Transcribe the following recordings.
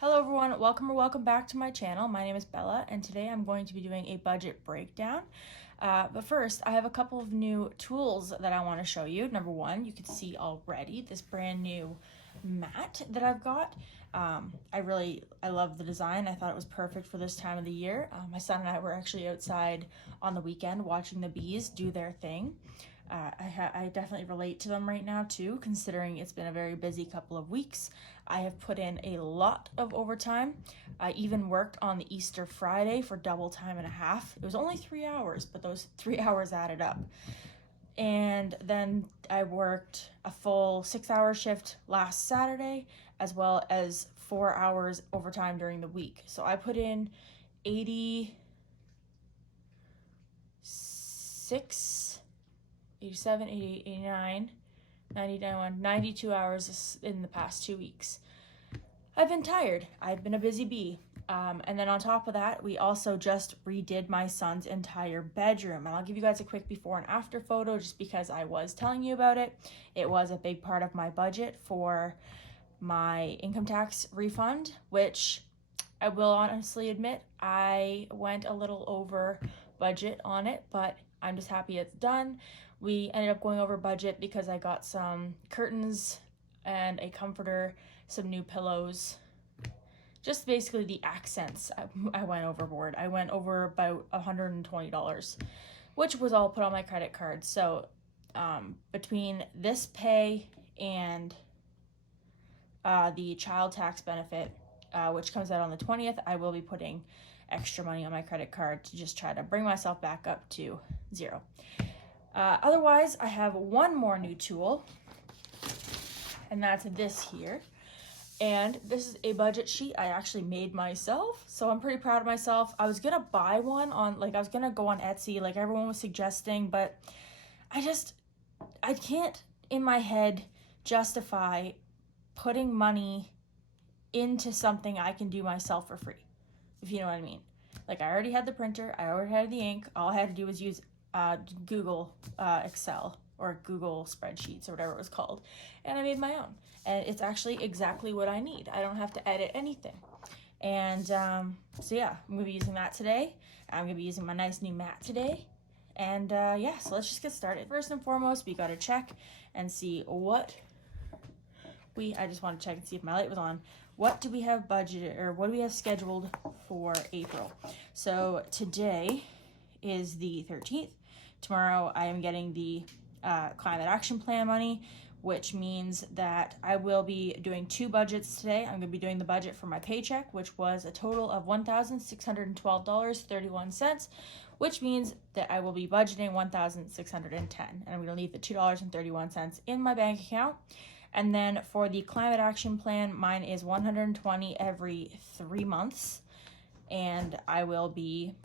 Hello everyone, welcome or welcome back to my channel. My name is Bella and today I'm going to be doing a budget breakdown. But first, I have a couple of new tools that I want to show you. Number one, you can see already this brand new mat that I've got. I love the design. I thought it was perfect for this time of the year. My son and I were actually outside on the weekend watching the bees do their thing. I definitely relate to them right now too, considering it's been a very busy couple of weeks. I have put in a lot of overtime. I even worked on the Easter Friday for double time and a half. It was only 3 hours, but those 3 hours added up. And then I worked a full 6-hour shift last Saturday, as well as 4 hours overtime during the week. So I put in 86, 87, 88, 89, 91, 92 hours in the past 2 weeks. I've been tired. I've been a busy bee. And then on top of that, we also just redid my son's entire bedroom. And I'll give you guys a quick before and after photo just because I was telling you about it. It was a big part of my budget for my income tax refund, which I will honestly admit I went a little over budget on it, but I'm just happy it's done. We ended up going over budget because I got some curtains and a comforter, some new pillows, just basically the accents. I went overboard. I went over about $120, which was all put on my credit card. So between this pay and the child tax benefit, which comes out on the 20th, I will be putting extra money on my credit card to just try to bring myself back up to zero. Otherwise, I have one more new tool, and that's this here. And this is a budget sheet I actually made myself, so I'm pretty proud of myself. I was gonna buy one on, I was gonna go on Etsy, like everyone was suggesting, but I can't in my head justify putting money into something I can do myself for free, if you know what I mean. Like, I already had the printer, I already had the ink, all I had to do was use Google Excel or Google spreadsheets or whatever it was called, and I made my own. And it's actually exactly what I need. I don't have to edit anything. And so yeah, I'm gonna be using that today. I'm gonna be using my nice new mat today. And yeah, so let's just get started. First and foremost, we gotta check and see what I just want to check and see if my light was on. What do we have budgeted, or what do we have scheduled for April? So today is the 13th. Tomorrow I am getting the climate action plan money, which means that I will be doing 2 budgets today. I'm going to be doing the budget for my paycheck, which was a total of $1,612.31, which means that I will be budgeting $1,610, and I'm going to leave the $2.31 in my bank account. And then for the climate action plan, mine is $120 every 3 months, and I will be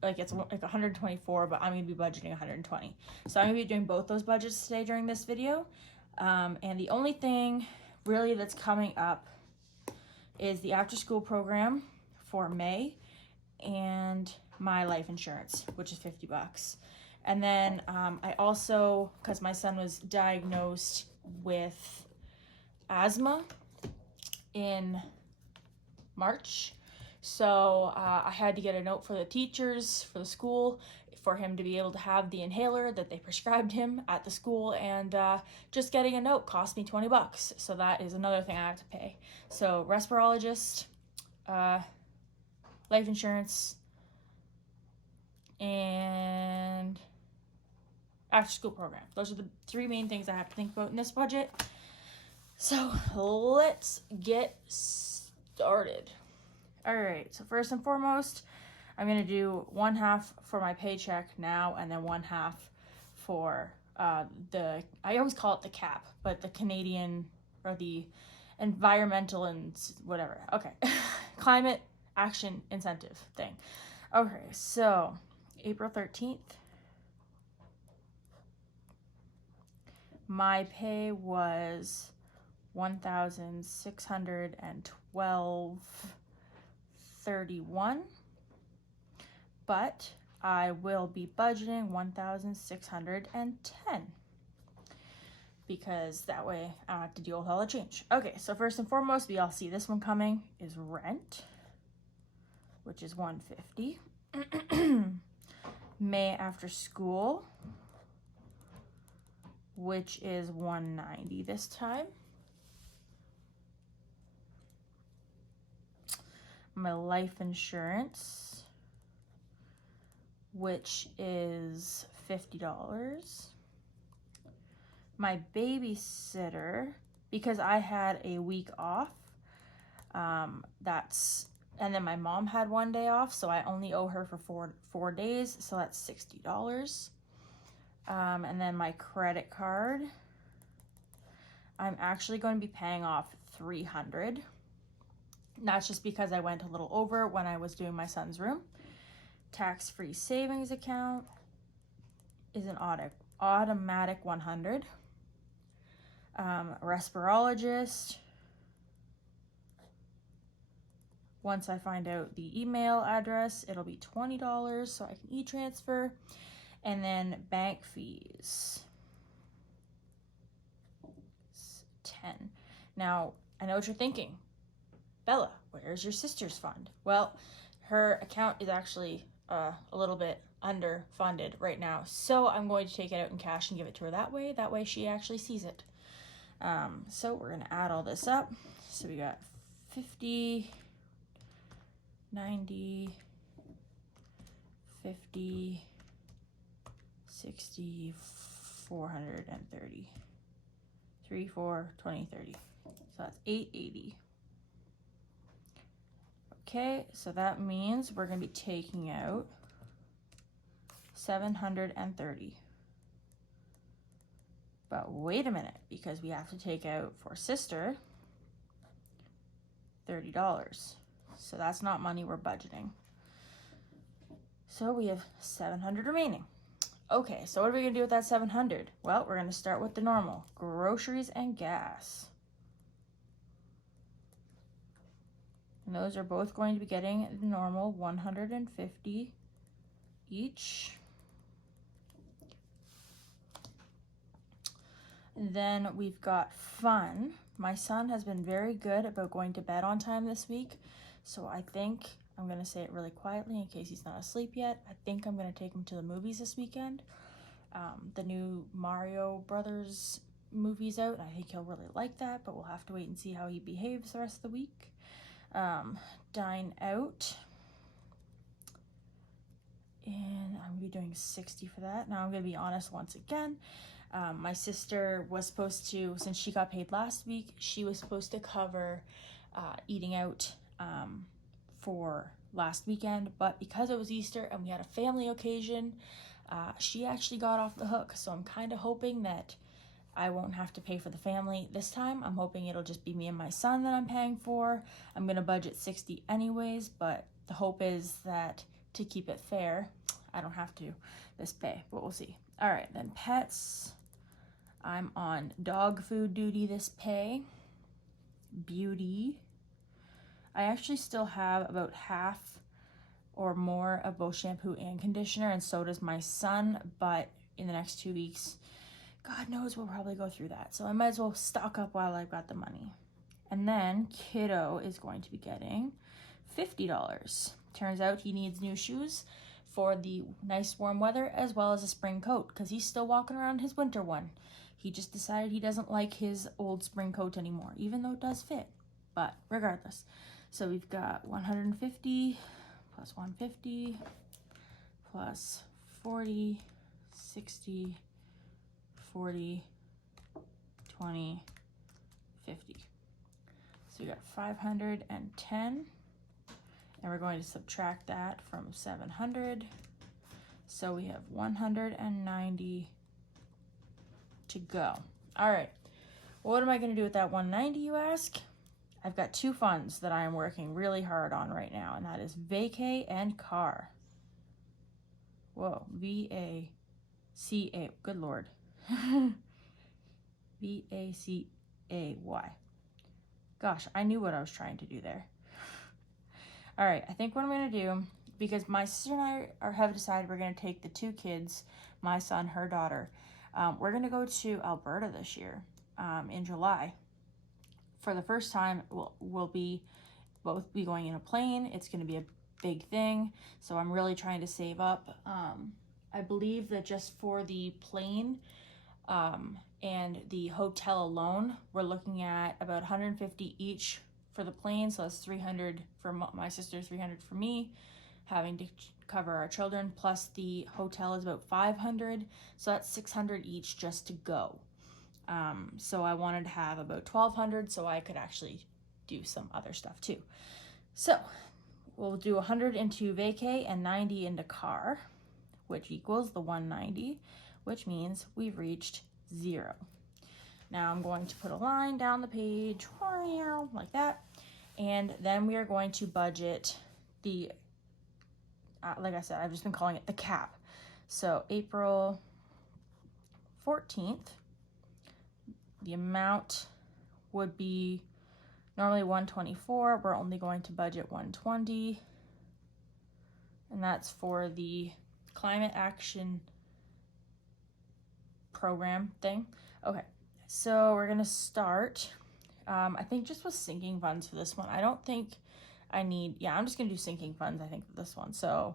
it's like 124, but I'm gonna be budgeting 120. So I'm gonna be doing both those budgets today during this video. And the only thing really that's coming up is the after school program for May and my life insurance, which is $50. And then I also, because my son was diagnosed with asthma in March, so I had to get a note for the teachers, for the school, for him to be able to have the inhaler that they prescribed him at the school, and just getting a note cost me $20, so that is another thing I have to pay. So respirologist, life insurance, and after school program. Those are the 3 main things I have to think about in this budget. So let's get started. All right, so first and foremost, I'm gonna do 1/2 for my paycheck now, and then 1/2 for I always call it the CAP, but the Canadian, or the environmental and whatever, okay, climate action incentive thing. Okay, so April 13th, my pay was $1,612.31, but I will be budgeting $1,610. because that way I don't have to deal with all the change. Okay, so first and foremost, we all see this one coming, is rent, which is $150. May after school, which is $190 this time. My life insurance, which is $50. My babysitter, because I had a week off, and then my mom had 1 day off, so I only owe her for four days, so that's $60. And then my credit card, I'm actually going to be paying off $300. That's just because I went a little over when I was doing my son's room. Tax-free savings account is an automatic $100. Respirologist, once I find out the email address, it'll be $20, so I can e-transfer. And then bank fees, it's $10. Now, I know what you're thinking. Bella, where's your sister's fund? Well, her account is actually a little bit underfunded right now, so I'm going to take it out in cash and give it to her that way. That way she actually sees it. So we're going to add all this up. So we got 50, 90, 50, 60, 430, 3, 4, 20, 30. So that's 880. Okay, so that means we're going to be taking out 730. But wait a minute, because we have to take out for sister $30. So that's not money we're budgeting. So we have 700 remaining. Okay, so what are we gonna do with that 700? Well, we're gonna start with the normal, groceries and gas. And those are both going to be getting the normal $150 each. And then we've got fun. My son has been very good about going to bed on time this week, so I think I'm going to say it really quietly in case he's not asleep yet. I think I'm going to take him to the movies this weekend. The new Mario Brothers movie's out, and I think he'll really like that, but we'll have to wait and see how he behaves the rest of the week. Dine out. And I'm going to be doing 60 for that. Now I'm going to be honest once again. My sister was supposed to, since she got paid last week, she was supposed to cover eating out for last weekend, but because it was Easter and we had a family occasion, she actually got off the hook. So I'm kind of hoping that I won't have to pay for the family this time. I'm hoping it'll just be me and my son that I'm paying for. I'm going to budget 60 anyways, but the hope is that to keep it fair, I don't have to this pay, but we'll see. All right, then pets. I'm on dog food duty this pay. Beauty. I actually still have about half or more of both shampoo and conditioner, and so does my son, but in the next 2 weeks, God knows we'll probably go through that. So I might as well stock up while I've got the money. And then kiddo is going to be getting $50. Turns out he needs new shoes for the nice warm weather as well as a spring coat because he's still walking around his winter one. He just decided he doesn't like his old spring coat anymore, even though it does fit. But regardless. So we've got 150 plus 150 plus 40, 60, 40, 20, 50. So we got 510. And we're going to subtract that from 700. So we have 190 to go. All right. What am I going to do with that 190, you ask? I've got two funds that I am working really hard on right now, and that is vacay and car. Whoa, V-A-C-A. Good Lord. V-A-C-A-Y. Gosh, I knew what I was trying to do there. All right, I think what I'm going to do, because my sister and I have decided we're going to take the two kids, my son, her daughter, We're gonna go to Alberta this year, in July. For the first time, we'll be both be going in a plane. It's gonna be a big thing, so I'm really trying to save up. I believe that just for the plane and the hotel alone, we're looking at about 150 each for the plane, so that's 300 for my sister, 300 for me, having to cover our children, plus the hotel is about 500, so that's 600 each just to go. So I wanted to have about 1,200 so I could actually do some other stuff too. So we'll do 100 into vacay and 90 into car, which equals the 190, which means we've reached 0. Now I'm going to put a line down the page like that, and then we are going to budget the, like I said, I've just been calling it the cap. So April 14th, the amount would be normally 124. We're only going to budget 120, and that's for the climate action program thing. Okay, so we're gonna start, I think just with sinking funds for this one. I don't think I need, I'm just gonna do sinking funds, I think, for this one. So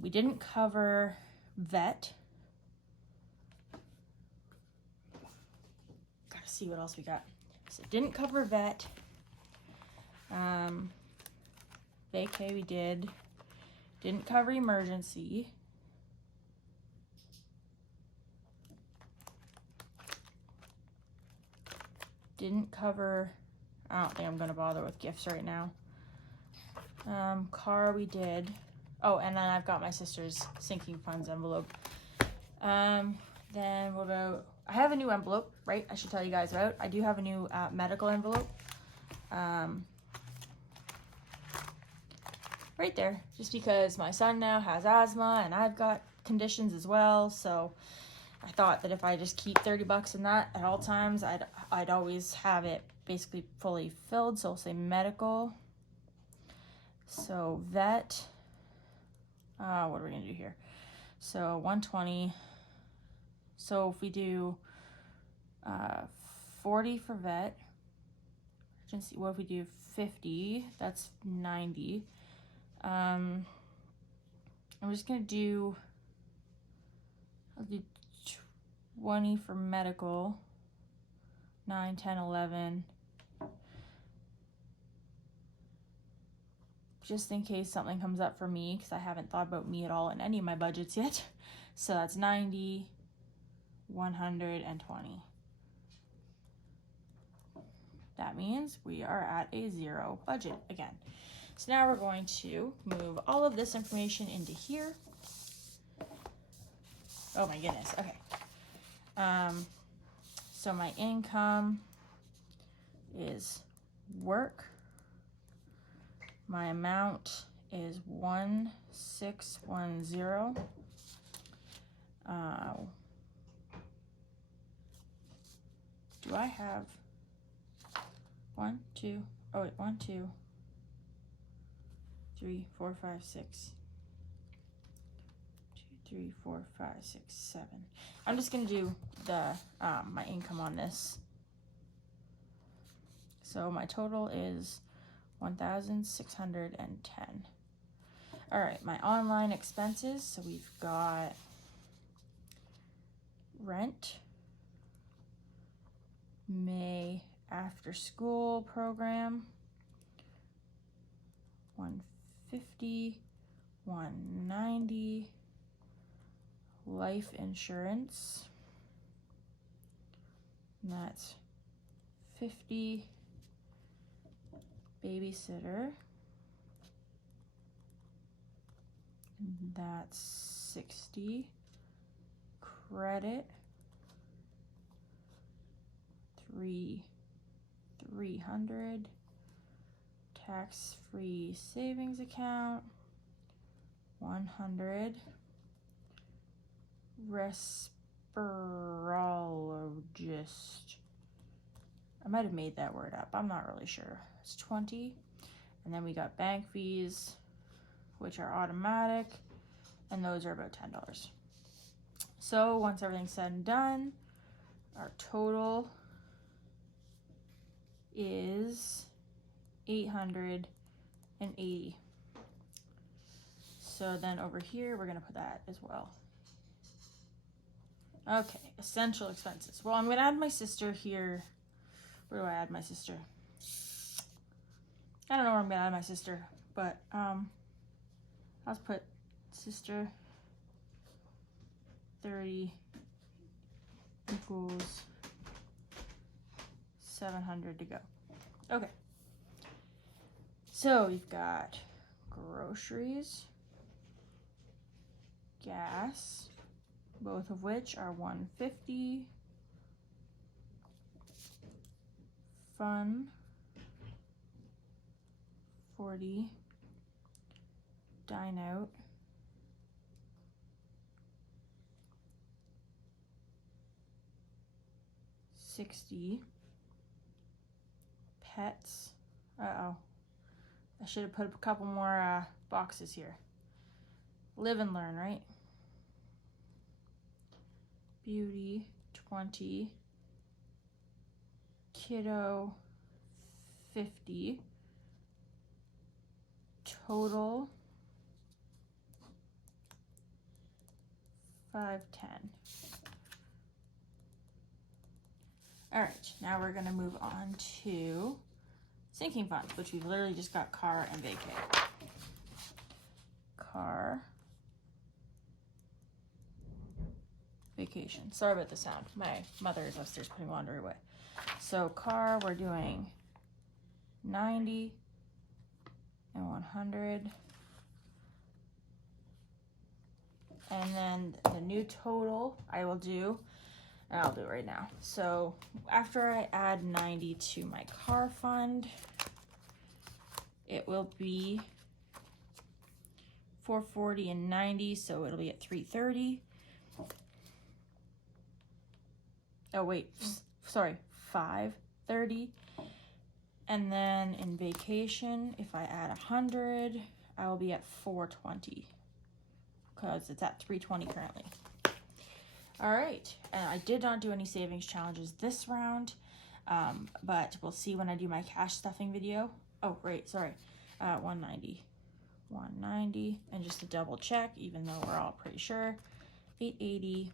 we didn't cover vet. Gotta see what else we got. So didn't cover vet. Vacay we did. Didn't cover emergency. Didn't cover, I don't think I'm gonna bother with gifts right now. Car we did. Oh, and then I've got my sister's sinking funds envelope. Then what about, I have a new envelope, right? I should tell you guys about. I do have a new medical envelope. Right there, just because my son now has asthma and I've got conditions as well, so I thought that if I just keep 30 bucks in that at all times, I'd always have it basically fully filled. So I'll say medical. So vet, what are we gonna do here? So 120. So if we do 40 for vet, what if we do 50? That's 90. I'm just gonna do, I'll do 20 for medical, 9, 10, 11, just in case something comes up for me, because I haven't thought about me at all in any of my budgets yet. So that's 90, 120. That means we are at a 0 budget again. So now we're going to move all of this information into here. Oh my goodness, okay. So my income is work. My amount is 1610. Do I have 1, 2, 3, 4, 5, 6. 2, 3, 4, 5, 6, 7. I'm just gonna do the my income on this. So my total is 1,610. All right, my online expenses. So we've got rent, May after school program, 150, 190, life insurance, and that's 50, babysitter, and that's 60, credit, 300, tax-free savings account, 100, respirologist. I might have made that word up. I'm not really sure. It's 20. And then we got bank fees, which are automatic, and those are about $10. So once everything's said and done, our total is 880. So then over here, we're gonna put that as well. Okay, essential expenses. Well, I'm gonna add my sister here. Where do I add my sister? I don't know where I'm gonna add my sister, but let's put sister 30 equals 700 to go. Okay. So we've got groceries, gas, both of which are 150. Fun, 40. Dine out, 60. Pets. Uh-oh. I should have put a couple more boxes here. Live and learn, right? Beauty, 20. Kiddo, 50. Total, 510. All right, now we're gonna move on to sinking funds, which we've literally just got car and vacay. Car, vacation. Sorry about the sound. My mother is upstairs putting laundry away. So car, we're doing 90 and 100. And then the new total I'll do it right now. So after I add 90 to my car fund, it will be 440 and 90, so it'll be at 330. Oh wait, sorry, 530. And then in vacation, if I add 100, I will be at 420 because it's at 320 currently. All right, and I did not do any savings challenges this round, but we'll see when I do my cash stuffing video. Oh, great, sorry, 190, and just to double check, even though we're all pretty sure, 880,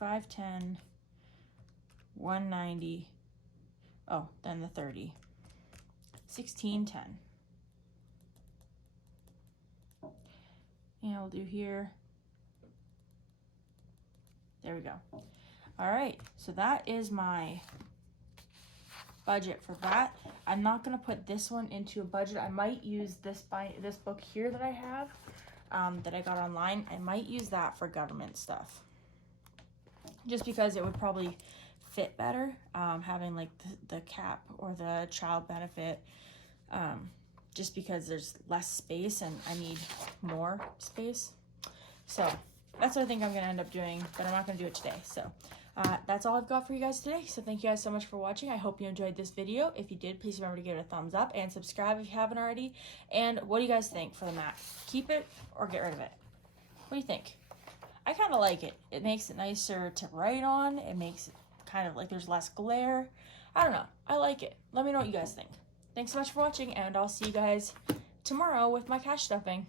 510, 190, oh, then the 30, 1610. And we'll do here. There we go. All right, so that is my budget for that. I'm not gonna put this one into a budget. I might use this book here that I have, that I got online. I might use that for government stuff, just because it would probably fit better, having like the cap or the child benefit, just because there's less space and I need more space. So that's what I think I'm gonna end up doing, but I'm not gonna do it today. So that's all I've got for you guys today. So thank you guys so much for watching. I hope you enjoyed this video. If you did, please remember to give it a thumbs up and subscribe if you haven't already. And what do you guys think for the mat? Keep it or get rid of it? What do you think? I kind of like it. It makes it nicer to write on. It makes it kind of like there's less glare. I don't know. I like it. Let me know what you guys think. Thanks so much for watching, and I'll see you guys tomorrow with my cash stuffing.